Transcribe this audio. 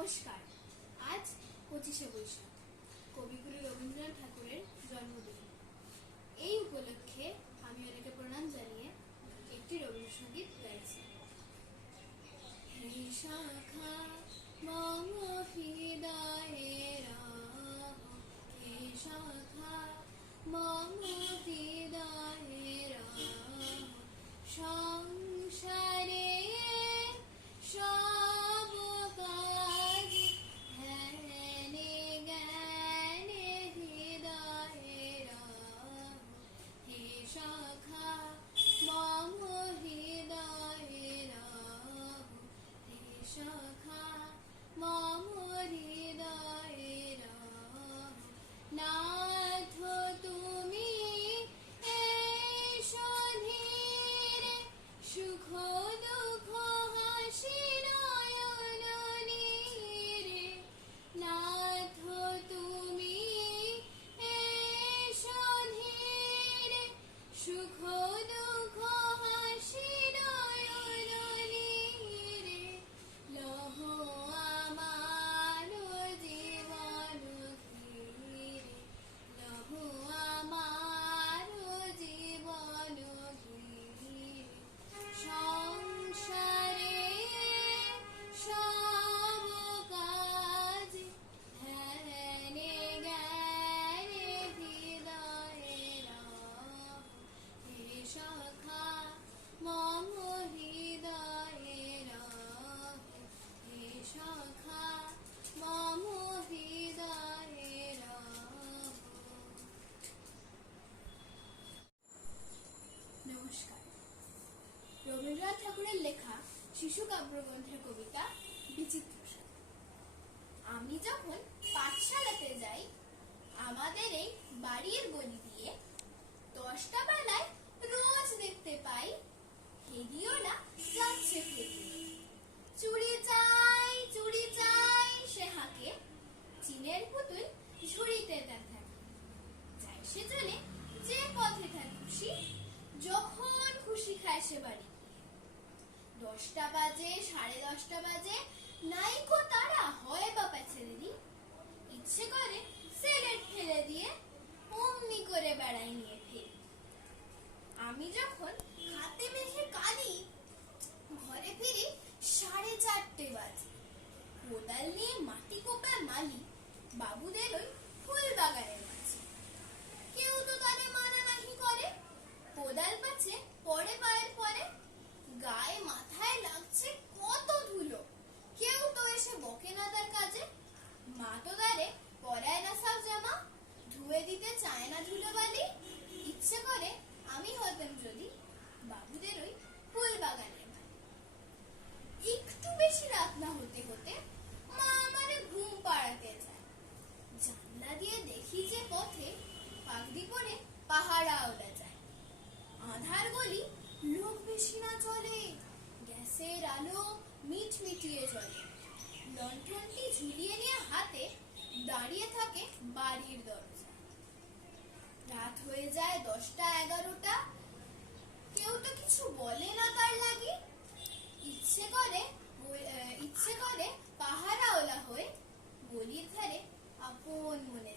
নমস্কার। আজ 25শে বৈশাখ, কবিগুরু রবীন্দ্রনাথ ঠাকুরের জন্মদিন। এই উপলক্ষে আমি ওনাকে প্রণাম জানিয়ে একটি রবীন্দ্রসঙ্গীত গাইছি। হে শাখা মম হৃদয়ে রাহ, হে শাখা মম হৃদয়ে রাহ, সংসারে সব কাজ ধ্যানে জ্ঞানে হৃদয়ে রাহ, হে শাখা মম হৃদয়ে রাহ, হে শাখা মম হৃদয়ে রাহ। নাথ তুমি এসো ধীরে, সুখ দুঃখ হাসি নয়ন নীরে। নাথ তুমি এসো ধীরে, সুখ দুঃখ হাসি নয়ন নীরে। লহ আমার জীবন ঘিরে, লহ আমার জীবন ঘিরে। সংসারে সব কাজ ধ্যানে জ্ঞানে হৃদয়ে রাহ, হে শাখা মম হৃদয়ে রাহ, হে শাখা মম হৃদয়ে রাহ। নমস্কার। রবীন্দ্রনাথ ঠাকুরের লেখা শিশু কাব্যগ্রন্থের কবিতা বিচিত্র সাথী। আমি যখন পাঠশালাতে যাই, আমাদের এই বাড়ির গলি দিয়ে 10টা বেলায় রোজ দেখতে পাই হেদিওলা যাচ্ছে ফেলে। চুড়ি চাই সে হাঁকে, চিনের পুতুল ঝুড়িতে থাকে। যায় সে চলে যে পথে তার খুশি, যখন খুশি খায় সে বাড়ি। 10টা বাজে, 10:30 বাজে, নাইকো তারা হয় বাবা ছেড়ে দি। ইচ্ছে করে সিগারেট ফেলে দিয়ে অমনি করে বেড়াই নিয়ে ফিরি। আমি যখন হাতে মেখে কালি ঘরে ফিরি 4:30 বাজে। কোদাল নিয়ে মাটি কোপায় মালি বাবুদের ওই ফুল বাগানের মাঝে। কেউ তো তারে মানা নাহি করে, কোদাল পাচ্ছে পড়ে পায়ের পরে। গায়ে মাথায় লাগছে কত ধুলো, কেউ তো এসে বকে না তার কাজে। মা তো তারে পরায় না সাফ জামা, ধুয়ে দিতে চায় না ধুলো বালি। ইচ্ছে করে আমি হতাম যদি বাবুদের ওই ফুল বাগানের মালি। একটু বেশি রাত না হতে হতে মা আমারে ঘুম পাড়াতে যায়। জানলা দিয়ে দেখি যে পথে পাগড়ি পরে পাহারাওলা যায়। আধার গলি, লোক বেশি না চলে, গ্যাসের আলো মিটমিটিয়ে জ্বলে। লণ্ঠনটি ঝুলিয়ে নিয়ে হাতে দাঁড়িয়ে থাকে বাড়ির দরজা। রাত হয়ে যায় 10টা 11টা, কেউ তো কিছু বলে না তার লাগি। ইচ্ছে করে পাহারাওলা হয়ে গলির ধারে আপন মনে